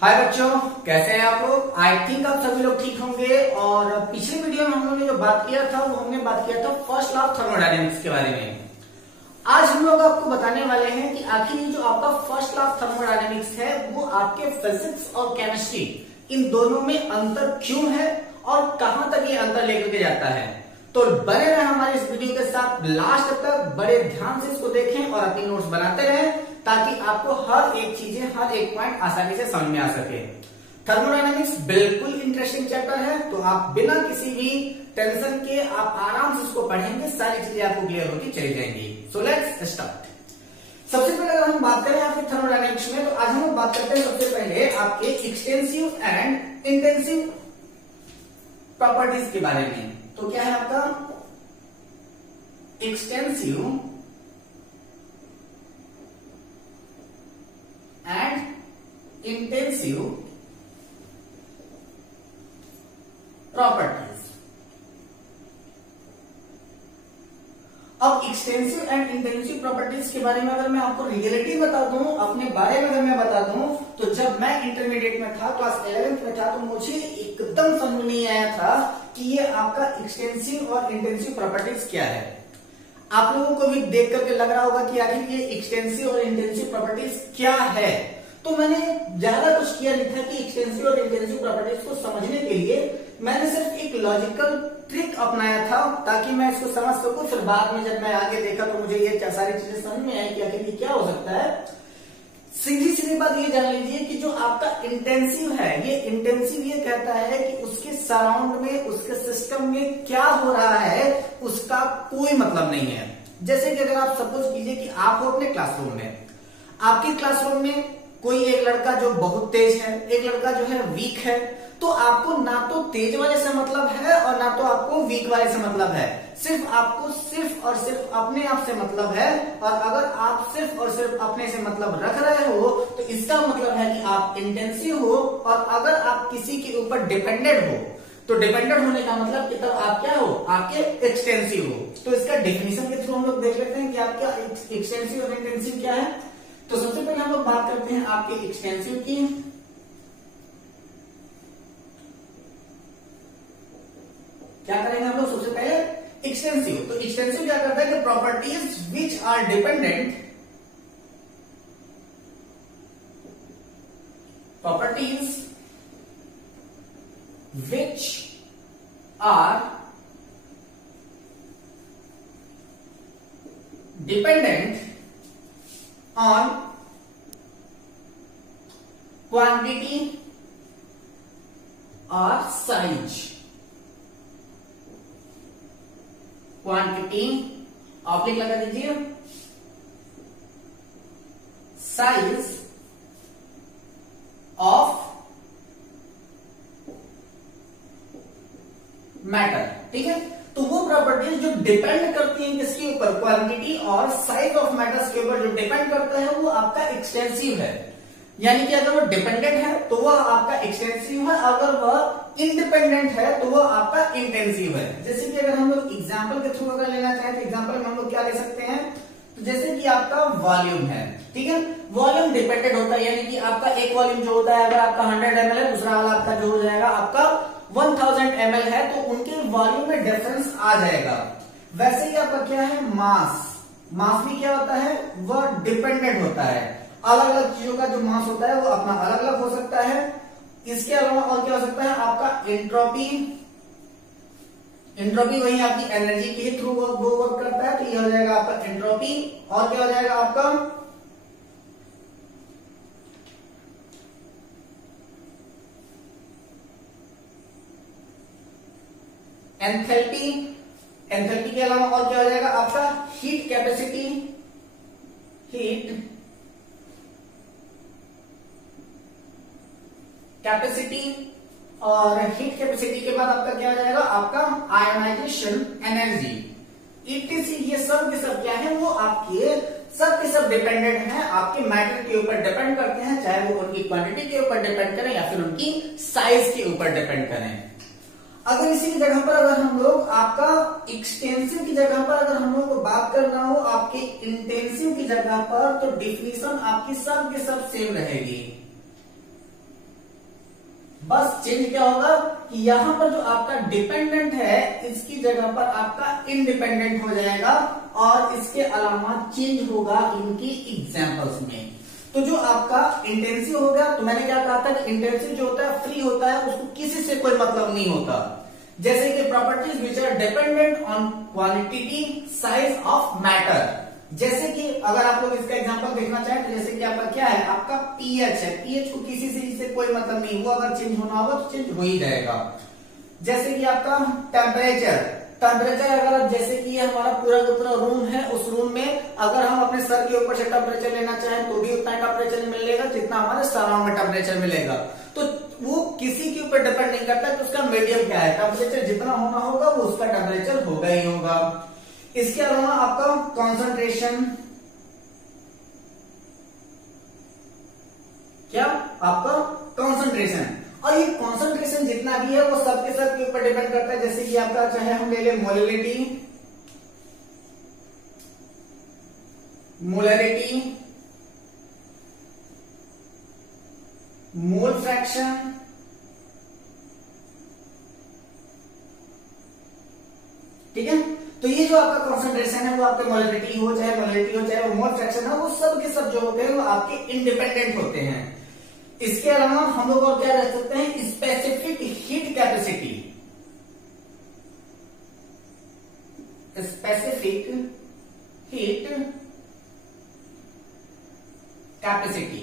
हाय बच्चों, कैसे हैं आप लोग। आई थिंक आप सभी लोग ठीक होंगे। और पिछली वीडियो में हम लोगों ने जो बात किया था वो हमने बात किया था फर्स्ट लॉ ऑफ थर्मोडायनेमिक्स के बारे में। आज हम लोग आपको बताने वाले हैं कि आखिर ये जो आपका फर्स्ट लॉ ऑफ थर्मोडायनेमिक्स है वो आपके फिजिक्स और केमिस्ट्री इन दोनों में अंतर क्यों है और कहां तक ये अंतर लेकर के जाता है। तो बने रहे हमारे इस वीडियो के साथ लास्ट तक, बड़े ध्यान से इसको देखें और अपनी नोट्स बनाते रहें ताकि आपको हर एक चीजें, हर एक पॉइंट आसानी से समझ में आ सके। थर्मोडायनेमिक्स बिल्कुल इंटरेस्टिंग चैप्टर है, तो आप बिना किसी भी टेंशन के आप आराम से इसको पढ़ेंगे, सारी चीजें आपको क्लियर होती चली जाएंगी। So let's start. सबसे पहले अगर हम बात करें आपके थर्मोडायनेमिक्स में, तो आज हम बात करते हैं सबसे पहले आपके एक्सटेंसिव एंड इंटेंसिव प्रॉपर्टीज के बारे में। तो क्या है आपका एक्सटेंसिव एंड इंटेंसिव प्रॉपर्टीज। अब एक्सटेंसिव एंड इंटेंसिव प्रॉपर्टीज के बारे में अगर मैं आपको रियलिटी बता दूं, अपने बारे में अगर मैं बता दूं, तो जब मैं इंटरमीडिएट में था, क्लास 11th में था, तो मुझे एकदम समझ नहीं आया था कि ये आपका एक्सटेंसिव और इंटेंसिव प्रॉपर्टीज क्या है। आप लोगों को भी देख करके लग रहा होगा कि आखिर ये एक्सटेंसिव और इंटेंसिव प्रॉपर्टीज क्या है। तो मैंने ज्यादा कुछ किया नहीं था कि एक्सटेंसिव और इंटेंसिव प्रॉपर्टीज को समझने के लिए मैंने सिर्फ एक लॉजिकल ट्रिक अपनाया था ताकि मैं इसको समझ सकूं। फिर बाद में जब मैं आगे देखा तो मुझे ये सारी चीजें समझ में आई कि आखिर ये क्या हो सकता है। सीधी सीधी बात ये जान लीजिए कि जो आपका इंटेंसिव है, ये इंटेंसिव ये कहता है कि उसके सराउंड में, उसके सिस्टम में क्या हो रहा है उसका कोई मतलब नहीं है। जैसे कि अगर आप सपोज कीजिए कि आप हो अपने क्लासरूम में, आपके क्लासरूम में कोई एक लड़का जो बहुत तेज है, एक लड़का जो है वीक है, तो आपको ना तो तेज वाले से मतलब है और ना तो आपको वीक वाले से मतलब है। सिर्फ आपको सिर्फ और सिर्फ अपने आप से मतलब है। और अगर आप सिर्फ और सिर्फ अपने से मतलब रख रहे हो तो इसका मतलब है कि आप इंटेंसिव हो। और अगर आप किसी के ऊपर डिपेंडेंट हो तो डिपेंडेंट होने का मतलब कि तब आप क्या हो, आपके एक्सटेंसिव हो। तो इसका डेफिनेशन के थ्रू हम लोग देख लेते हैं कि आपका एक्सटेंसिव और इंटेंसिव क्या है। तो सबसे पहले हम लोग बात करते हैं आपके एक्सटेंसिव की। क्या करेंगे हम लोग सबसे पहले एक्सटेंसिव। तो एक्सटेंसिव क्या करता है कि properties which are dependent, properties which are dependent on quantity or size, quantity oblique लगा दीजिए, साइज ऑफ मैटर। ठीक है, तो वो प्रॉपर्टीज जो डिपेंड करती हैं किसके ऊपर, क्वांटिटी और साइज ऑफ मैटर्स के ऊपर जो डिपेंड करता है वो आपका एक्सटेंसिव है। यानी कि अगर वो डिपेंडेंट है तो वह आपका एक्सटेंसिव है, अगर वह इंडिपेंडेंट है तो वह आपका इंटेंसिव है। जैसे कि अगर हम लोग एग्जाम्पल के थ्रू अगर लेना चाहें तो एग्जाम्पल में हम लोग क्या ले सकते हैं, तो जैसे कि आपका वॉल्यूम है, ठीक है, वॉल्यूम डिपेंडेंट होता है। यानी कि आपका एक वॉल्यूम जो होता है, अगर आपका 100 ml है, दूसरा वाला आपका जो हो जाएगा आपका 1000 ml है, तो उनके वॉल्यूम में डिफरेंस आ जाएगा। वैसे ही आपका क्या है, मास, मास भी क्या होता है, वह डिपेंडेंट होता है। अलग अलग चीजों का जो मास होता है वो अपना अलग अलग हो सकता है। इसके अलावा और क्या हो सकता है, आपका एंट्रोपी, एंट्रोपी वही आपकी एनर्जी के थ्रू वो वर्क करता है, तो ये हो जाएगा आपका एंट्रोपी। और क्या हो जाएगा आपका एंथैल्पी। एंथैल्पी के अलावा और क्या हो जाएगा आपका हीट कैपेसिटी, हीट कैपेसिटी। और हीट कैपेसिटी के बाद आपका क्या हो जाएगा, आपका आयोनाइजेशन एनर्जी, ईटीसी। ये सब के सब क्या है, वो आपके सब के सब डिपेंडेंट हैं, आपके मैटर के ऊपर डिपेंड करते हैं, चाहे वो उनकी क्वांटिटी के ऊपर डिपेंड करें या फिर उनकी साइज के ऊपर डिपेंड करें। अगर इसी की जगह पर अगर हम लोग आपका एक्सटेंसिव की जगह पर अगर हम लोग को बात करना हो आपके इंटेंसिव की जगह पर, तो डिफिनीशन आपकी सब के सब सेम रहेगी। बस चेंज क्या होगा कि यहां पर जो आपका डिपेंडेंट है इसकी जगह पर आपका इंडिपेंडेंट हो जाएगा, और इसके अलावा चेंज होगा इनकी एग्जांपल्स में। तो जो आपका इंटेंसिव हो गया, तो मैंने क्या कहा था कि इंटेंसिव जो होता है फ्री होता है, उसको किसी से कोई मतलब नहीं होता। जैसे कि properties which are dependent on quantity size of matter. जैसे कि अगर आप लोग इसका एग्जांपल देखना चाहें तो जैसे कि आपका क्या है, आपका पीएच है, पीएच को किसी से कोई मतलब नहीं, वो अगर चेंज होना होगा तो चेंज हो ही जाएगा। जैसे कि आपका टेम्परेचर, टेम्परेचर अगर जैसे कि ये हमारा पूरा का पूरा रूम है, उस रूम में अगर हम अपने सर के ऊपर से टेम्परेचर लेना चाहें तो भी उतना टेम्परेचर मिलेगा जितना हमारे सराउंड में टेम्परेचर मिलेगा। तो वो किसी के ऊपर डिपेंड नहीं करता कि उसका मीडियम क्या है, टेम्परेचर जितना होना होगा वो उसका टेम्परेचर होगा ही होगा। इसके अलावा आपका कॉन्सेंट्रेशन, क्या आपका कॉन्सेंट्रेशन, और ये कॉन्सेंट्रेशन जितना भी है वो सबके सब के ऊपर डिपेंड करता है। जैसे कि आपका चाहे हम ले लें मोलैलिटी, मोल फ्रैक्शन, ठीक है। तो ये जो आपका कॉन्सेंट्रेशन है वो आपके मोलैलिटी हो चाहे वो मोल फ्रैक्शन है, वो सब के सब जो होते हैं वो आपके इंडिपेंडेंट होते हैं। इसके अलावा हम लोग और क्या रख सकते हैं, specific heat capacity, specific heat capacity,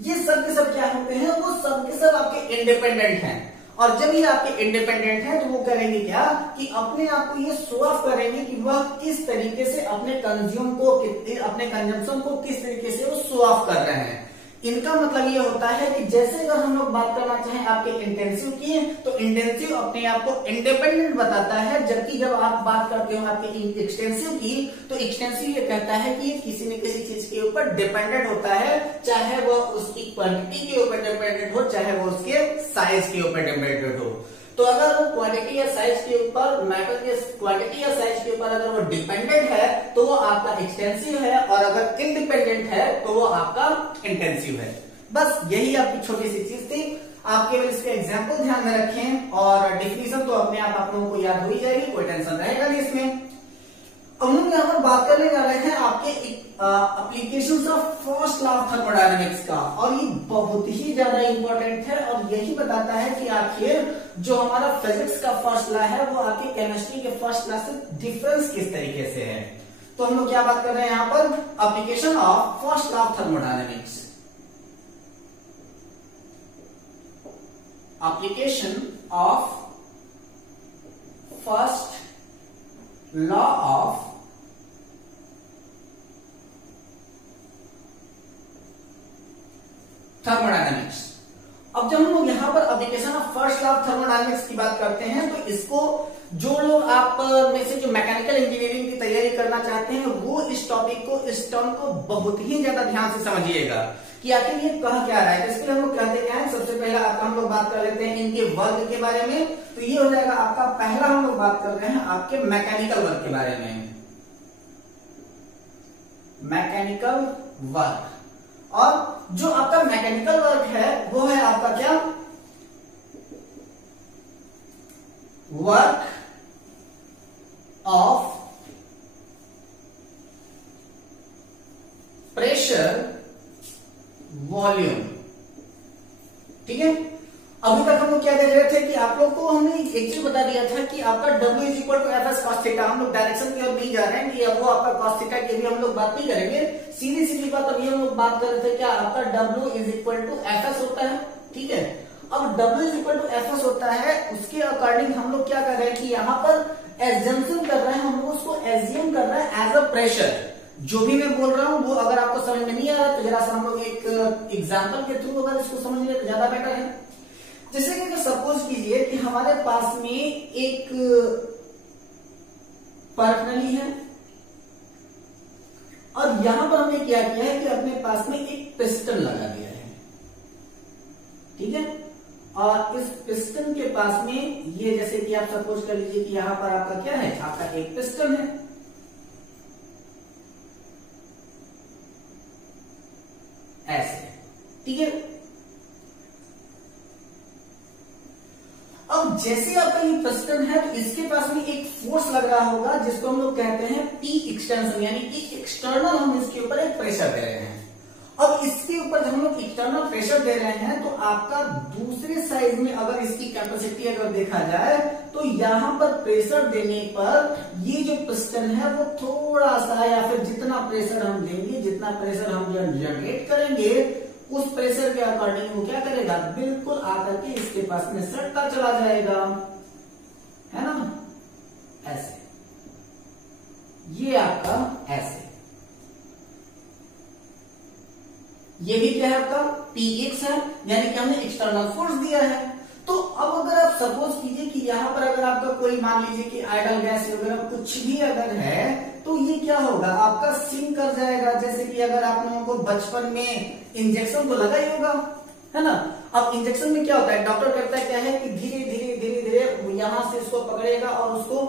ये सब के सब क्या होते हैं, वो सब के सब आपके इंडिपेंडेंट हैं। और जब ये आपके इंडिपेंडेंट हैं तो वो करेंगे क्या कि अपने आप को ये शो ऑफ करेंगे कि वह किस तरीके से अपने कंजम्पशन को किस तरीके से वो शो ऑफ कर रहे हैं। इनका मतलब ये होता है कि जैसे अगर हम लोग बात करना चाहें आपके इंटेंसिव की, तो इंटेंसिव अपने आप को इंडिपेंडेंट बताता है, जबकि जब आप बात करते हो आपके एक्सटेंसिव की, तो एक्सटेंसिव ये कहता है कि किसी न किसी चीज के ऊपर डिपेंडेंट होता है, चाहे वह उसकी क्वांटिटी के ऊपर डिपेंडेंट हो, चाहे वो उसके साइज के ऊपर डिपेंडेंट हो। तो अगर वो क्वांटिटी या साइज के ऊपर, मैटर के क्वांटिटी या साइज के ऊपर अगर वो डिपेंडेंट है तो वो आपका एक्सटेंसिव है, और अगर इंडिपेंडेंट है तो वो आपका इंटेंसिव है। बस यही आपकी छोटी सी चीज थी। आप केवल इसके एग्जाम्पल ध्यान में रखें, और डिफिनीशन तो अपने आप लोगों को याद हो ही जाएगी, कोई टेंशन रहेगा नहीं इसमें। अब हम यहाँ पर बात करने जा रहे हैं आपके applications of first law of thermodynamics का, और ये बहुत ही ज्यादा इंपॉर्टेंट है, और यही बताता है कि आखिर जो हमारा फिजिक्स का फर्स्ट लॉ है वो आपके केमिस्ट्री के फर्स्ट लॉ से डिफरेंस किस तरीके से है। तो हम लोग क्या बात कर रहे हैं यहाँ पर, application of first law of thermodynamics, application of first law of thermodynamics. अब जब हम लोग यहां पर application of first law of thermodynamics की बात करते हैं, तो इसको जो लोग आप में से जो मैकेनिकल इंजीनियरिंग की तैयारी करना चाहते हैं वो इस टॉपिक को, इस टर्म को बहुत ही ज्यादा ध्यान से समझिएगा कि आखिर ये कह क्या रहा है। इसके लिए हम लोग कहते क्या है, सबसे पहले आपका हम लोग बात कर लेते हैं इनके वर्ग के बारे में। तो ये हो जाएगा आपका पहला, हम लोग बात कर रहे हैं आपके मैकेनिकल वर्क के बारे में, मैकेनिकल वर्क। और जो आपका मैकेनिकल वर्क है वो है आपका क्या, वर्क ऑफ प्रेशर वॉल्यूम, ठीक है। अभी तक हम लोग क्या देख रहे थे कि आप लोग को हमने एक चीज बता दिया था कि आपका W is equal to F S cos theta. हम लोग डायरेक्शन की ओर नहीं जा रहे हैं कि अब वो आपका कॉस थीटा की भी हम लोग बात नहीं करेंगे, सीधी सीधी बात अभी हम लोग बात कर रहे थे क्या आपका W is equal to F S होता है, ठीक है। अब W is equal to F S होता है, उसके अकॉर्डिंग हम लोग क्या कर रहे हैं कि यहाँ पर एज्यूम कर रहे हैं, हम लोग उसको एज्यूम कर रहे हैं एज अ प्रेशर। जो भी मैं बोल रहा हूं वो अगर आपको समझ में नहीं आ रहा तो जरा सा हम लोग एक एग्जाम्पल के थ्रू अगर इसको समझ ले तो ज्यादा बेटर है। जैसे कि सपोज कीजिए कि हमारे पास में एक पर्क नली है, और यहां पर हमने क्या किया है कि अपने पास में एक पिस्टन लगा दिया है, ठीक है। और इस पिस्टन के पास में ये जैसे कि आप सपोज कर लीजिए कि यहां पर आपका क्या है, आपका एक पिस्टन है, ऐसे, ठीक है। अब जैसे आपका ये पिस्टन है तो इसके पास में एक फोर्स लग रहा होगा जिसको हम लोग कहते हैं पी एक्सटेंशन, यानी कि एक्सटर्नल हम इसके ऊपर एक प्रेशर दे रहे हैं। अब इसके ऊपर जब हम लोग एक्सटर्नल प्रेशर दे रहे हैं तो आपका दूसरे साइड में अगर इसकी कैपेसिटी अगर देखा जाए तो यहां पर प्रेशर देने पर ये जो पिस्टन है वो थोड़ा सा या फिर जितना प्रेशर हम देंगे, जितना प्रेशर हम जनरेट करेंगे उस प्रेशर के अकॉर्डिंग वो क्या करेगा, बिल्कुल आकर के इसके पास में सटता चला जाएगा, है ना, ऐसे। ये आपका ऐसे, ये भी क्या है आपका Px है, यानी कि हमने एक्सटर्नल फोर्स दिया है। तो अब अगर आप सपोज कीजिए कि यहाँ पर अगर आपका कोई मान लीजिए कि आइडल गैस वगैरह कुछ भी अगर है तो ये क्या होगा, आपका सिंक कर जाएगा। जैसे कि अगर आप लोगों को बचपन में इंजेक्शन तो लगा ही होगा, है ना। अब इंजेक्शन में क्या होता है, डॉक्टर करता है क्या है कि धीरे धीरे धीरे धीरे यहां से इसको पकड़ेगा और उसको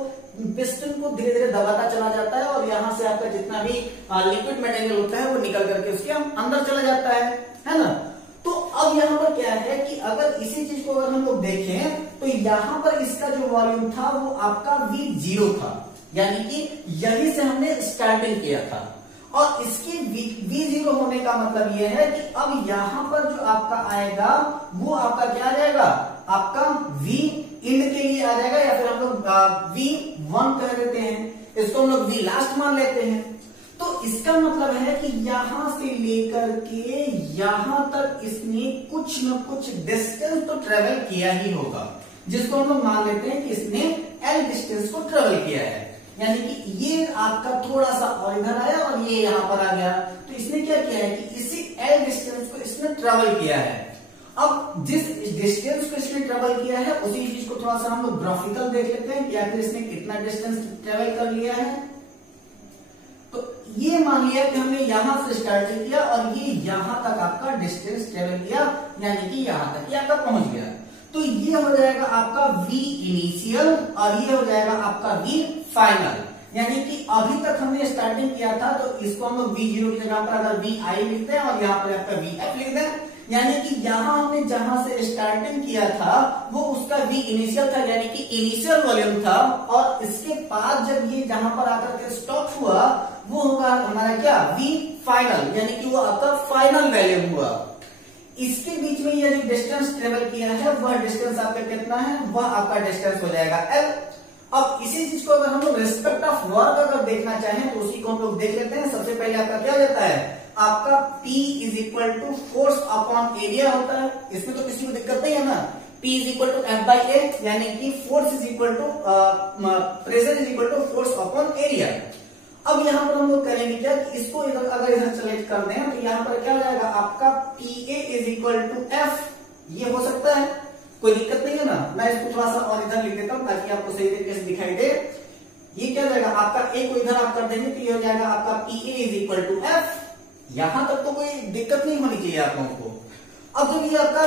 पिस्टन को धीरे धीरे दबाता चला जाता है और यहां से आपका जितना भी लिक्विड मटेरियल होता है वो निकल करके उसके अंदर चला जाता है ना। तो अब यहाँ पर क्या है कि अगर इसी चीज को अगर हम लोग देखें तो यहाँ पर इसका जो वॉल्यूम था वो आपका V0 था, यानी कि यही से हमने स्टार्टिंग किया था। और इसके V0 होने का मतलब यह है कि अब यहां पर जो आपका आएगा वो आपका क्या आ जाएगा, आपका V इंड के लिए आ जाएगा, या फिर हम लोग V1 कह देते हैं, इसको हम लोग V लास्ट मान लेते हैं। तो इसका मतलब है कि यहां से लेकर के यहां तक इसने कुछ न कुछ डिस्टेंस तो ट्रेवल किया ही होगा, जिसको हम लोग मान लेते हैं कि इसने L डिस्टेंस को ट्रेवल किया है। यानी कि ये आपका थोड़ा सा और इधर आया और ये यहां पर आ गया, तो इसने क्या किया है कि इसी L डिस्टेंस को इसने ट्रेवल किया है। अब जिस डिस्टेंस को इसने ट्रेवल किया है उसी चीज को थोड़ा सा हम लोग ग्राफिकल देख लेते हैं कि आखिर इसने कितना डिस्टेंस ट्रेवल कर लिया है। तो ये मान लिया कि हमने यहां से स्टार्ट किया और ये यहां तक आपका डिस्टेंस ट्रेवल किया, यानी कि यहां तक ये आपका पहुंच गया। तो ये हो जाएगा आपका V इनिशियल और ये हो जाएगा आपका V फाइनल। यानी कि अभी तक हमने स्टार्टिंग किया था तो इसको हम लोग V0 की जगह पर अगर VI लिखते हैं और यहाँ पर आपका VF लिख दें, यानी कि यहां हमने जहां से स्टार्टिंग किया था वो उसका V इनिशियल था, यानी कि इनिशियल वॉल्यूम था। और इसके बाद जब ये जहां पर आकर के स्टॉप हुआ वो होगा हमारा क्या, V फाइनल, यानी कि वो आपका फाइनल वैल्यूम हुआ। इसके बीच में ये जो डिस्टेंस ट्रेवल किया है वह डिस्टेंस आपका कितना है, वह आपका डिस्टेंस हो जाएगा L। अब इसी चीज को अगर हम लोग रिस्पेक्ट ऑफ वर्क अगर देखना चाहें तो उसी को हम लोग देख लेते हैं। सबसे पहले आपका क्या होता है, आपका P is equal to force upon area होता है, इसमें तो किसी को दिक्कत नहीं है ना। P is equal to F by A, यानी कि force is equal to pressure is equal to force upon area. अब यहाँ पर हम लोग करेंगे क्या, इसको अगर इधर सेलेक्ट कर दें तो यहाँ पर क्या हो जाएगा आपका PA is equal to F, ये हो सकता है, कोई दिक्कत नहीं है ना। मैं इसको थोड़ा सा और इधर लिख देता हूं ताकि आपको सही तरीके से दिखाई दे। ये क्या हो जाएगा आपका A को इधर आप कर देंगे तो ये हो जाएगा आपका PA is equal to F। यहां तक तो कोई दिक्कत नहीं होनी चाहिए आप लोगों को। अब जब ये आपका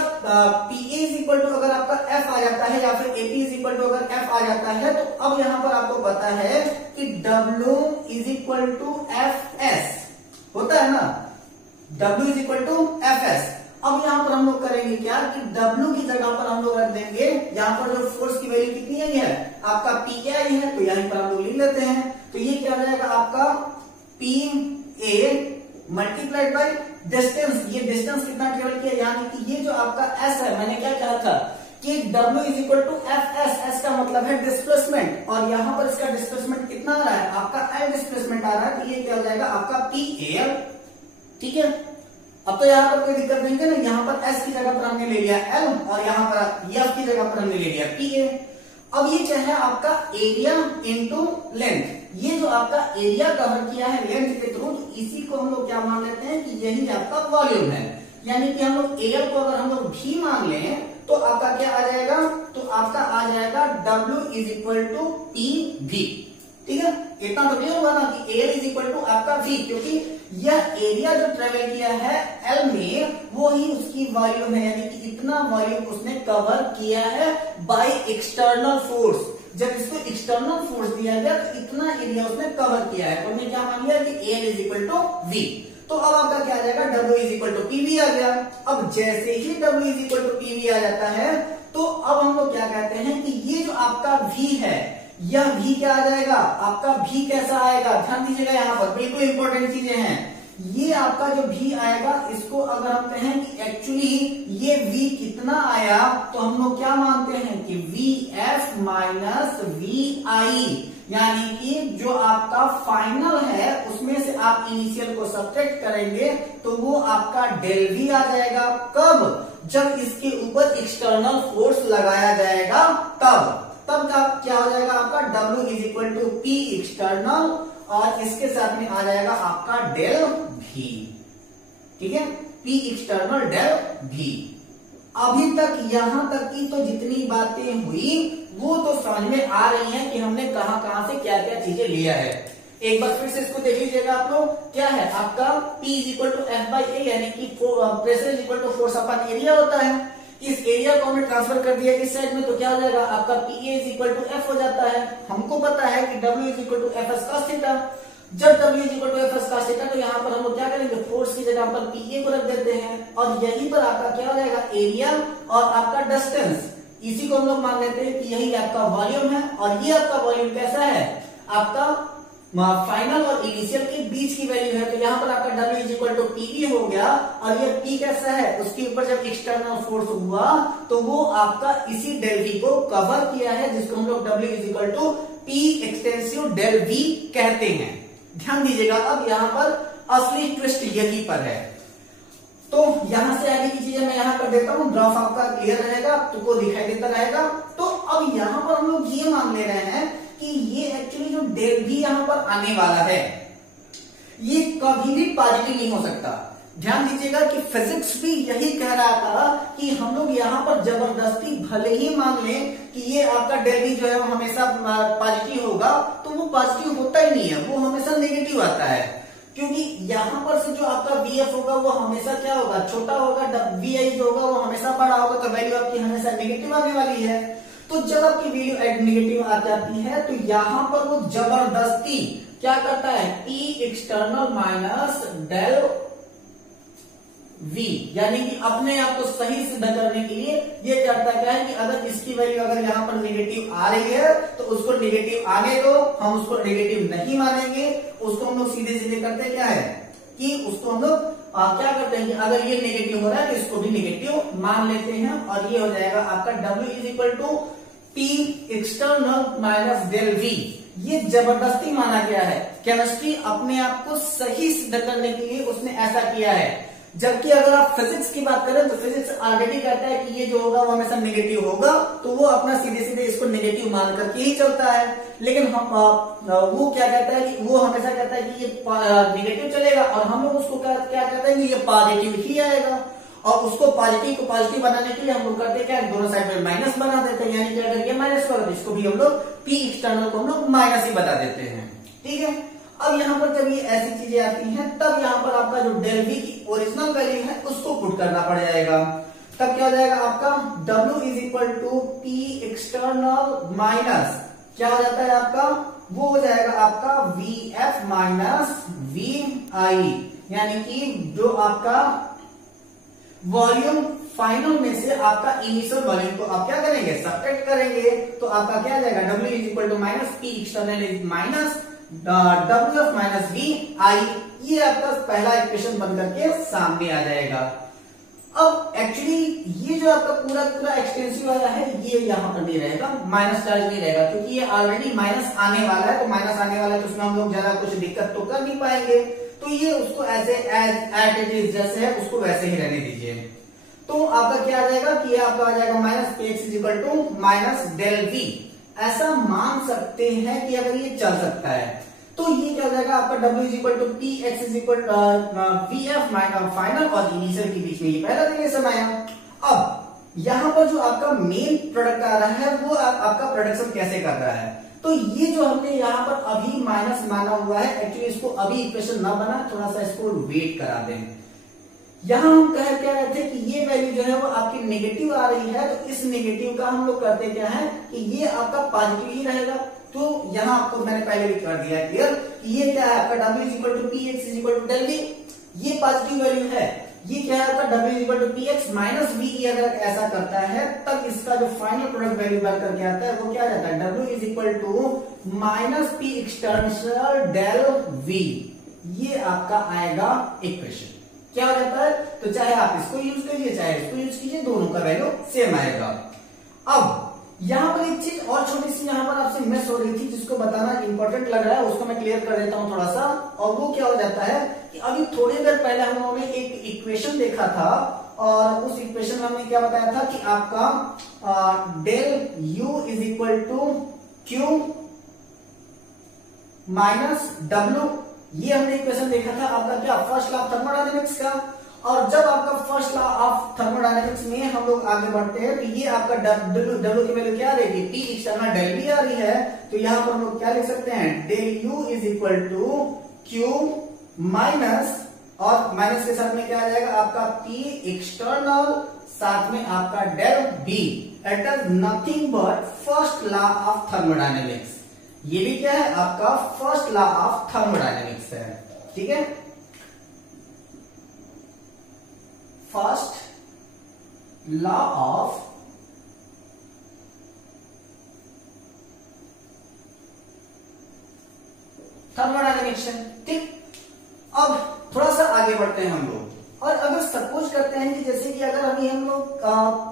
PA इज इक्वल टू अगर आपका F आ जाता है या फिर AP इज इक्वल टू अगर F आ जाता है तो अब यहां पर आपको पता है कि W is equal to FS होता है ना, W is equal to FS। अब यहां पर हम लोग करेंगे क्या कि W की जगह पर हम लोग रख देंगे, यहां पर जो फोर्स की वैल्यू कितनी आई है आपका PA है, तो यहीं पर हम लोग लिख लेते हैं। तो ये क्या हो जाएगा आपका PA मल्टीप्लाइड बाई डिस्टेंस, ये डिस्टेंस कितना ट्रेवल किया, यानी कि ये जो आपका S है, मैंने क्या कहा था कि W is equal to FS, S का मतलब है डिस्प्लेसमेंट, और यहां पर इसका डिस्प्लेसमेंट कितना आ रहा है आपका L डिस्प्लेसमेंट आ रहा है, तो ये क्या हो जाएगा आपका PAL। ठीक है, अब तो यहां पर कोई दिक्कत नहीं है ना, यहां पर S की जगह पर हमने ले लिया L और यहां पर F की जगह पर हमने ले लिया PA। अब ये क्या है आपका एरिया इनटू लेंथ, ये जो आपका एरिया कवर किया है लेंथ के थ्रू, तो इसी को हम लोग क्या मान लेते हैं कि यही आपका वॉल्यूम है। यानी कि हम लोग एल को अगर हम लोग भी मान लें तो आपका क्या आ जाएगा, तो आपका आ जाएगा W is equal to PV। ठीक है, इतना तो क्लियर होगा ना कि एल इज इक्वल टू आपका V, क्योंकि यह एरिया जो ट्रेवल किया है L में वो ही उसकी वॉल्यूम है, यानी कि इतना वॉल्यूम उसने कवर किया है बाय एक्सटर्नल फोर्स। जब इसको एक्सटर्नल फोर्स दिया गया तो इतना एरिया उसने कवर किया है, तो हमने क्या मान लिया कि L is equal to V। तो अब आपका क्या आ जाएगा W is equal to PV आ गया। अब जैसे ही W is equal to PV आ जाता है तो तो अब हम लोग क्या कहते हैं कि ये जो आपका v है, यह v क्या आ जाएगा, आपका v कैसा आएगा, ध्यान दीजिएगा यहाँ पर बिल्कुल इंपॉर्टेंट चीजें हैं। ये आपका जो v आएगा, इसको अगर हम कहें कि एक्चुअली ये v कितना आया, तो हम लोग क्या मानते हैं कि vf माइनस vi, यानी कि जो आपका फाइनल है उसमें से आप इनिशियल को सब्ट्रैक्ट करेंगे तो वो आपका डेल v आ जाएगा। कब, जब इसके ऊपर एक्सटर्नल फोर्स लगाया जाएगा तब क्या हो जाएगा आपका W is equal to P external, और इसके साथ में आ जाएगा आपका डेल v। ठीक है, P एक्सटर्नल डेल v। अभी तक यहां तक की तो जितनी बातें हुई वो तो समझ में आ रही हैं कि हमने कहां से क्या क्या चीजें लिया है। एक बार फिर से इसको देख लीजिएगा आप लोग, क्या है आपका P is equal to F by A, यानी कि pressure is equal to force upon area होता है। इस एरिया को हमने ट्रांसफर कर दिया इस साइड में, तो क्या हो जाएगा आपका PA is equal to F हो जाता है। हमको पता है कि W is equal to F S cos theta. जब W is equal to F S cos theta, तो यहाँ पर हम लोग क्या करेंगे, फोर्स की जगह पर PA को रख देते हैं, और यहीं पर आपका क्या हो जाएगा एरिया और आपका डिस्टेंस, इसी को हम लोग मान लेते हैं कि यही आपका वॉल्यूम है। और ये आपका वॉल्यूम कैसा है, आपका फाइनल और इनिशियल के बीच की वैल्यू है। तो यहाँ पर आपका W is equal to PV हो गया, और ये P कैसा है, उसके ऊपर जब एक्सटर्नल फोर्स हुआ तो वो आपका इसी डेल V को कवर किया है, जिसको हम लोग W is equal to P extensive del V कहते हैं। ध्यान दीजिएगा, अब यहाँ पर असली ट्विस्ट यही पर है। तो यहां से आगे की चीजें मैं यहां कर देता हूं, ग्राफ आपका क्लियर रहेगा, तुमको दिखाई देता रहेगा। तो अब यहां पर हम लोग ये मान ले रहे हैं कि ये एक्चुअली जो डेल V यहां पर आने वाला है, ये कभी भी पॉजिटिव नहीं हो सकता। ध्यान दीजिएगा कि फिजिक्स भी यही कह रहा था कि हम लोग यहाँ पर जबरदस्ती भले ही मान लें कि ये आपका डेल V जो है वो हमेशा पॉजिटिव होगा, तो वो पॉजिटिव होता ही नहीं है, वो हमेशा नेगेटिव आता है। क्योंकि यहां पर से जो आपका VF होगा वो हमेशा क्या होगा, छोटा होगा, VI जो होगा वो हमेशा बड़ा होगा, तो वैल्यू आपकी हमेशा नेगेटिव आने वाली है। तो जब आपकी वैल्यू नेगेटिव आ जाती है, तो यहां पर वो जबरदस्ती क्या करता है, P external minus del V, यानी कि अपने आप को सही सिद्ध करने के लिए ये करता क्या है कि अगर इसकी वैल्यू अगर यहाँ पर नेगेटिव आ रही है तो उसको नेगेटिव आने दो, हम उसको नेगेटिव नहीं मानेंगे। उसको हम लोग सीधे सीधे करते हैं क्या है कि उसको हम लोग क्या करते हैं कि अगर ये नेगेटिव हो रहा है तो इसको भी नेगेटिव मान लेते हैं, और ये हो जाएगा आपका W is equal to P external minus del V। ये जबरदस्ती माना गया है, केमिस्ट्री अपने आप को सही सिद्ध करने के लिए उसने ऐसा किया है। जबकि अगर आप फिजिक्स की बात करें तो फिजिक्स ऑलरेडी कहता है कि ये जो होगा वो हमेशा नेगेटिव होगा, तो वो अपना सीधे सीधे इसको नेगेटिव मान करके ही चलता है। लेकिन हम वो क्या कहता है कि वो हमेशा कहता है कि ये नेगेटिव चलेगा, और हम लोग उसको क्या कहते हैं कि ये पॉजिटिव ही आएगा। और उसको पॉजिटिव को पॉजिटिव बनाने के लिए हम लोग करते क्या है, दोनों साइड में माइनस बना देते हैं, यानी कि अगर ये माइनस करो तो इसको भी हम लोग P एक्सटर्नल को हम लोग माइनस ही बता देते हैं। ठीक है, अब यहाँ पर जब ये ऐसी चीजें आती हैं, तब यहाँ पर आपका जो डेल V की ओरिजिनल वैल्यू है उसको पुट करना पड़ जाएगा। तब क्या हो जाएगा आपका W is equal to P external minus क्या हो जाता है आपका, वो हो जाएगा आपका VF माइनस VI, यानी कि जो आपका वॉल्यूम फाइनल में से आपका इनिशियल वॉल्यूम को आप क्या करेंगे, सब्ट्रैक्ट करेंगे, तो आपका क्या आ जाएगा W is equal to minus P external is minus WF minus VI। ये आपका पहला इक्वेशन बन करके सामने आ जाएगा। अब एक्चुअली ये जो आपका पूरा एक्सटेंसिव वाला है ये यहाँ पर नहीं रहेगा, माइनस चार्ज नहीं रहेगा, क्योंकि ये ऑलरेडी माइनस आने वाला है। तो माइनस आने वाला है तो उसमें हम लोग ज्यादा कुछ दिक्कत तो कर नहीं पाएंगे, तो ये उसको ऐसे एज इट इज जैसे है उसको वैसे ही रहने दीजिए। तो आपका क्या आ जाएगा कि आपका आ जाएगा minus PX is equal to minus del V। ऐसा मान सकते हैं कि अगर ये चल सकता है तो ये क्या हो जाएगा आपका W is equal to PX is equal VF minus final और इनिशियल के बीच में ये पहला रिलेशन आया। अब यहाँ पर जो आपका मेन प्रोडक्ट आ रहा है वो आपका प्रोडक्शन कैसे कर रहा है, तो ये जो हमने यहाँ पर अभी माइनस माना हुआ है, एक्चुअली इसको अभी इक्वेशन ना बना, थोड़ा सा इसको वेट करा दें। यहां हम कह क्या रहे थे कि ये वैल्यू जो है वो आपकी नेगेटिव आ रही है, तो इस नेगेटिव का हम लोग करते क्या है कि ये आपका पॉजिटिव ही रहेगा। तो यहां आपको मैंने पहले भी कर दिया क्लियर कि ये क्या है आपका W is equal to PX is equal to del V, ये पॉजिटिव वैल्यू है। ये क्या है आपका W equal to P X minus V, अगर ऐसा करता है तब इसका जो फाइनल प्रोडक्ट वैल्यू बार करके आता है वो क्या आ जाता है, W is equal to minus P external del V, ये आपका आएगा इक्वेशन। क्या हो जाता है, तो चाहे आप इसको यूज करिए चाहे इसको यूज कीजिए, दोनों का वैल्यू सेम आएगा। अब यहां पर एक चीज और छोटी सी यहां पर आपसे मिस हो रही थी जिसको बताना इंपॉर्टेंट लग रहा है, उसको मैं क्लियर कर देता हूं थोड़ा सा। और वो क्या हो जाता है कि अभी थोड़ी देर पहले हम लोगों ने एक इक्वेशन देखा था और उस इक्वेशन में हमने क्या बताया था कि आपका del U is equal to Q minus W, ये हमने इक्वेशन देखा था आपका क्या, फर्स्ट लॉ ऑफ थर्मोडायनेमिक्स का। और जब आपका फर्स्ट लॉ ऑफ थर्मोडायनेमिक्स में हम लोग आगे बढ़ते हैं तो ये आपका डब्ल्यू की वैल्यू क्या आ रही है, पी एक्सटर्नल डेल वी आ रही है, तो यहां पर हम लोग क्या लिख सकते हैं, del U is equal to Q minus, और माइनस के साथ में क्या आ जाएगा आपका पी एक्सटर्नल, साथ में आपका del B, it is nothing but first law of thermodynamics. ये भी क्या है आपका फर्स्ट लॉ ऑफ थर्मोडायनेमिक्स है, ठीक है। फर्स्ट लॉ ऑफ थर्मोडायनेमिक्स, ठीक। अब थोड़ा सा आगे बढ़ते हैं हम लोग, और अगर सपोज करते हैं कि जैसे कि अगर अभी हम लोग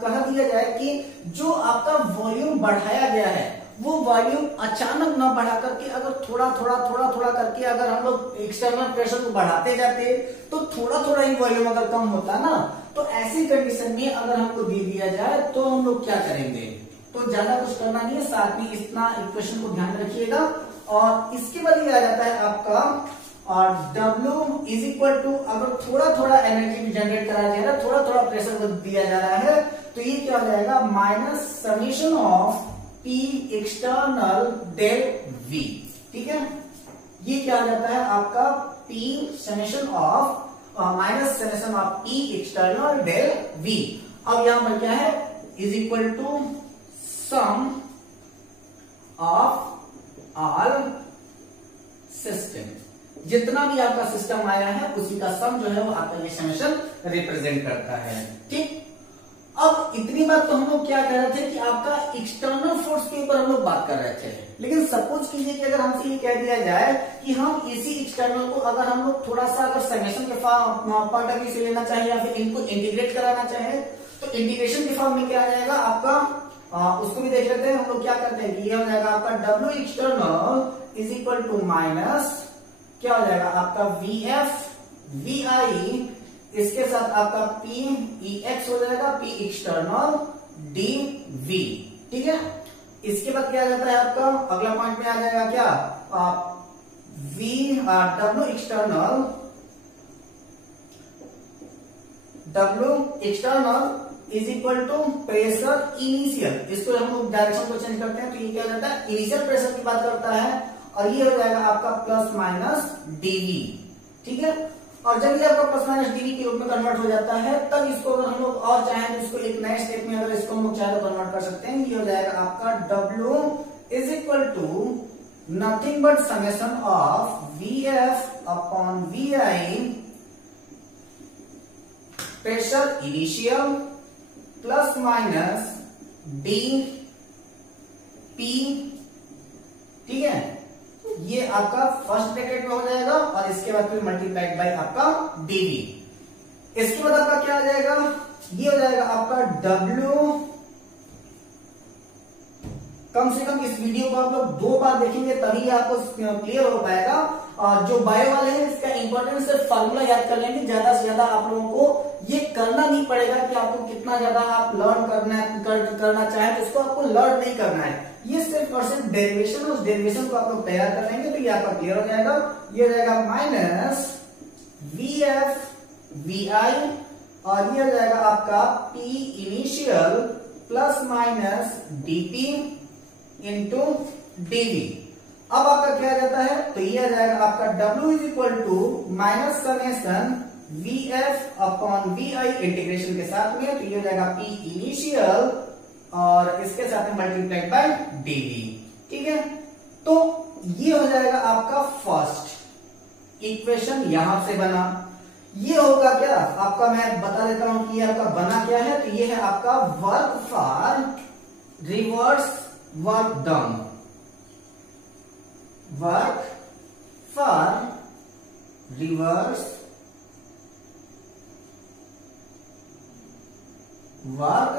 कह दिया जाए कि जो आपका वॉल्यूम बढ़ाया गया है वो वॉल्यूम अचानक ना बढ़ा करके अगर थोड़ा थोड़ा करके अगर हम लोग एक्सटर्नल प्रेशर को बढ़ाते जाते तो थोड़ा थोड़ा ही वॉल्यूम अगर कम होता ना, तो ऐसी कंडीशन में अगर हमको दे दिया जाए तो हम लोग क्या करेंगे, तो ज्यादा कुछ करना नहीं है, साथ में इतना इक्वेशन को ध्यान रखिएगा। और इसके बाद ये आ जाता है आपका और W इज इक्वल टू, अगर थोड़ा थोड़ा एनर्जी भी जनरेट करा जा रहा है, थोड़ा थोड़ा प्रेशर दिया जा रहा है, तो ये क्या हो जाएगा minus summation of P external del V, ठीक है। ये क्या आ जाता है आपका P summation of minus summation of P external del V। अब यहां पर क्या है, is equal to sum of all system, जितना भी आपका सिस्टम आया है उसी का सम जो है वो आपका ये समेशन रिप्रेजेंट करता है, ठीक। अब इतनी बात तो हम लोग क्या कह रहे थे कि आपका एक्सटर्नल फोर्स के ऊपर हम लोग बात कर रहे थे, लेकिन सपोज कीजिए कि अगर हमसे ये कह दिया जाए कि हम इसी एक्सटर्नल को अगर हम लोग थोड़ा सा अगर समेशन के पॉइंट ऑफ व्यू से लेना चाहिए या फिर इनको इंटीग्रेट कराना चाहे, तो इंटीग्रेशन के फॉर्म में क्या आ जाएगा आपका, उसको भी देख लेते हैं। हम लोग क्या करते हैं कि ये हो जाएगा आपका W external is equal to minus क्या हो जाएगा आपका वी एफ वी आई, इसके साथ आपका पी ई एक्स हो जाएगा, पी एक्सटर्नल डी वी, ठीक है। इसके बाद क्या आ जाता है आपका अगला पॉइंट में आ जाएगा क्या, V W external is equal to pressure initial, इसको हम लोग डायरेक्शन को चेंज करते हैं तो ये क्या हो जाता है इनिशियल प्रेशर की बात करता है, और ये हो जाएगा आपका प्लस माइनस डीवी, ठीक है। और जब ये आपका प्लस माइनस डीवी के रूप में कन्वर्ट हो जाता है तब इसको अगर हम लोग और चाहें तो इसको एक नए स्टेप में अगर इसको हम लोग चाहे तो कन्वर्ट कर सकते हैं। ये हो जाएगा आपका W is equal to nothing but summation of VF upon VI pressure initial plus minus DP, ठीक है। ये आपका फर्स्ट ब्रैकेट में हो जाएगा और इसके बाद फिर मल्टीप्लाइड बाय आपका डीवी। इसके बाद आपका क्या आ जाएगा, ये हो जाएगा आपका W, कम से कम इस वीडियो को आप लोग 2 बार देखेंगे तभी आपको क्लियर हो पाएगा। और जो बायो वाले हैं इसका इंपॉर्टेंस सिर्फ फार्मूला याद कर लेंगे, ज्यादा से ज्यादा आप लोगों को ये करना नहीं पड़ेगा कि आपको कितना ज्यादा आप लर्न करना चाहें तो इसको आपको लर्न नहीं करना है, ये सिर्फ और सिर्फ डेरिवेशन, उस डेरिवेशन को आप लोग तैयार कर लेंगे तो ये आपका क्लियर हो जाएगा। ये हो जाएगा minus V F V I और ये हो जाएगा आपका P initial plus minus DP into DV. अब आपका क्या आ जाता है, तो ये आ जाएगा आपका W is equal to minus summation V F upon V I integration के साथ में, तो ये हो जाएगा पी इनिशियल और इसके साथ में मल्टीप्लाइड बाय डीवी, ठीक है। तो ये हो जाएगा आपका फर्स्ट इक्वेशन, यहां से बना। ये होगा क्या आपका, मैं बता देता हूं कि ये आपका बना क्या है। तो ये है आपका work for reverse work done, work for reverse work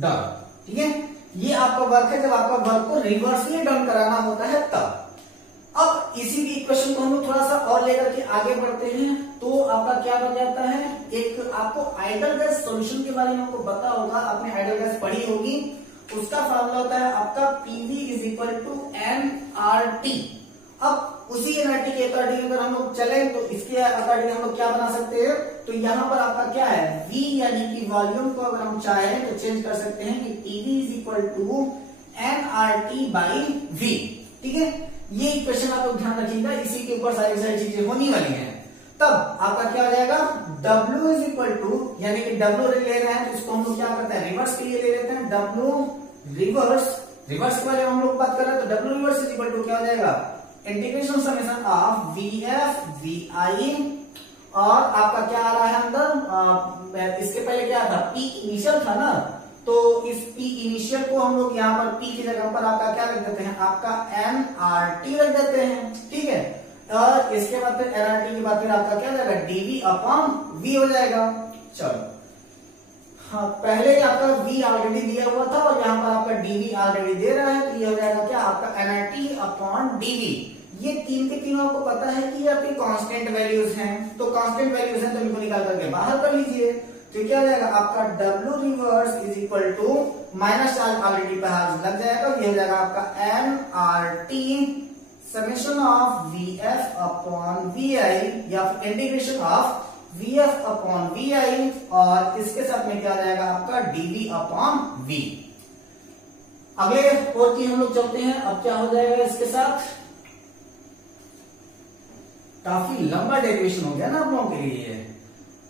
done. ठीक है, ये आपका वर्क है जब आपका वर्क को रिवर्सली डन कराना होता है तब। अब इसी की इक्वेशन को हम लोग थोड़ा सा और लेकर के आगे बढ़ते हैं तो आपका क्या बन जाता है, एक आपको आइडल गैस सॉल्यूशन के बारे में आपको पता होगा, आपने आइडल गैस पढ़ी होगी। उसका फार्मूला होता है आपका PV is equal to NRT. अब उसी एनआरटी के अकॉर्डिंग अगर हम लोग चले तो इसके अकॉर्डिंग हम लोग क्या बना सकते हैं, तो यहां पर आपका क्या है V यानी कि वॉल्यूम को अगर हम चाहें तो चेंज कर सकते हैं कि PV is equal to NRT by V। ठीक है, ये इक्वेशन आप लोग ध्यान रखिएगा, इसी के ऊपर सारी चीजें होने वाली हैं। तब आपका क्या हो जाएगा W इज इक्वल टू, यानी कि W ले रहे हैं तो इसको हम लोग क्या करते हैं रिवर्स के लिए ले लेते हैं, W रिवर्स, रिवर्स के बारे में हम लोग बात कर रहे हैं तो W reverse is equal to क्या हो जाएगा integration summation of VF VI, और आपका क्या आ रहा है अंदर, इसके पहले क्या था P इनिशियल था ना, तो इस P इनिशियल को हम लोग यहाँ पर P की जगह पर आपका क्या रख देते हैं, आपका NRT रख देते हैं। ठीक है, और इसके बाद फिर NRT के बाद फिर आपका क्या हो जाएगा dV अपॉन V हो जाएगा। चलो हाँ, पहले आपका V ऑलरेडी दिया हुआ था और यहाँ पर आपका dV ऑलरेडी दे रहा है, तो ये हो जाएगा क्या आपका NRT अपॉन dV। ये तीन के तीनों आपको पता है कि ये आपके कांस्टेंट वैल्यूज हैं, तो कांस्टेंट वैल्यूज हैं तो इनको निकाल करके बाहर कर लीजिए। तो क्या हो जाएगा आपका W reverse is equal to minus charge already बाहर लग जाएगा, ये हो जाएगा आपका NRT summation of VF upon VI या integration of VF upon VI, और इसके साथ में क्या हो जाएगा आपका dV अपॉन V। अगले और की हम लोग चलते हैं, अब क्या हो जाएगा इसके साथ, काफी लंबा डेरिवेशन हो गया ना आप लोगों के लिए,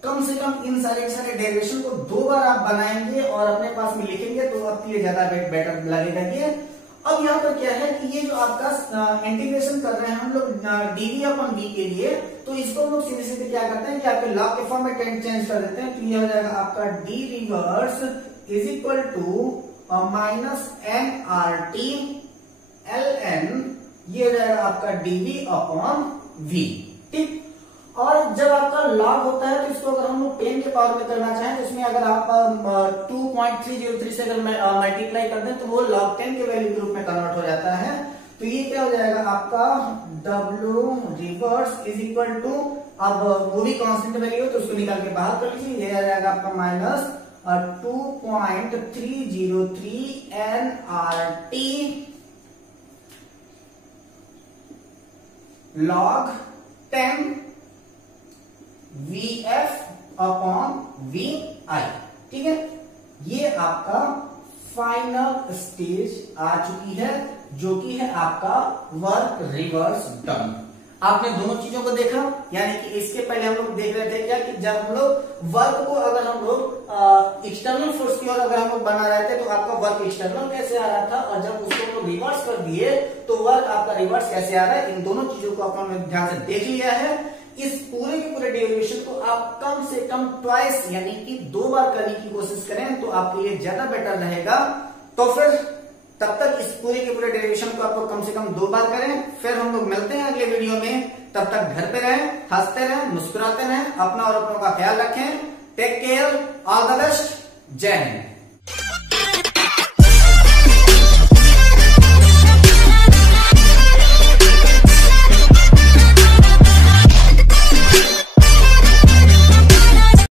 कम से कम इन सारे डेरिवेशन को 2 बार आप बनाएंगे और अपने पास में लिखेंगे तो आपके लिए ज्यादा बेटर लगेगा। ये अब यहाँ पर क्या है कि ये जो आपका इंटीग्रेशन कर रहे हैं हम लोग dV अपॉन V के लिए, तो इसको हम लोग सीधे सीधे क्या करते हैं कि आपके लॉग के फॉर्म में चेंज कर देते हैं, तो ये हो जाएगा आपका D reverse is equal to minus NRT ln, ये हो जाएगा आपका dV अपॉन V। ठीक, और जब आपका लॉग होता है तो इसको अगर हम लोग 10 के पावर में करना चाहें तो इसमें अगर आप 2.303 से अगर मल्टीप्लाई कर दें तो वो log 10 के वैल्यू के रूप में कन्वर्ट हो जाता है। तो ये क्या हो जाएगा आपका W reverse is equal to, अब वो भी कांस्टेंट वैल्यू है तो उसको निकाल के बाहर कर लीजिए, ये आ जाएगा आपका minus 2.303 NRT log 10 VF upon VI। ठीक है, ये आपका फाइनल स्टेज आ चुकी है जो कि है आपका वर्क रिवर्स डन। आपने दोनों चीजों को देखा, यानी कि इसके पहले हम लोग देख रहे थे क्या कि जब हम लोग वर्क को अगर हम लोग एक्सटर्नल फोर्स की ओर अगर हम लोग बना रहे थे तो आपका वर्क एक्सटर्नल कैसे आ रहा था, और जब उसको हम लोग रिवर्स कर दिए तो वर्क आपका रिवर्स कैसे आ रहा है। इन दोनों चीजों को आपने ध्यान से देख लिया है। इस पूरे के पूरे डेरिवेशन को आप कम से कम ट्वाइस यानी कि 2 बार करने की कोशिश करें तो आपके लिए ज्यादा बेटर रहेगा। तो फिर तब तक इस पूरे के पूरे डेरिवेशन को आप लोग कम से कम 2 बार करें। फिर हम लोग मिलते हैं अगले वीडियो में, तब तक घर पे रहें, हंसते रहें, मुस्कुराते रहें, अपना और अपनों का ख्याल रखें। Take care, all the best, जय हिंद।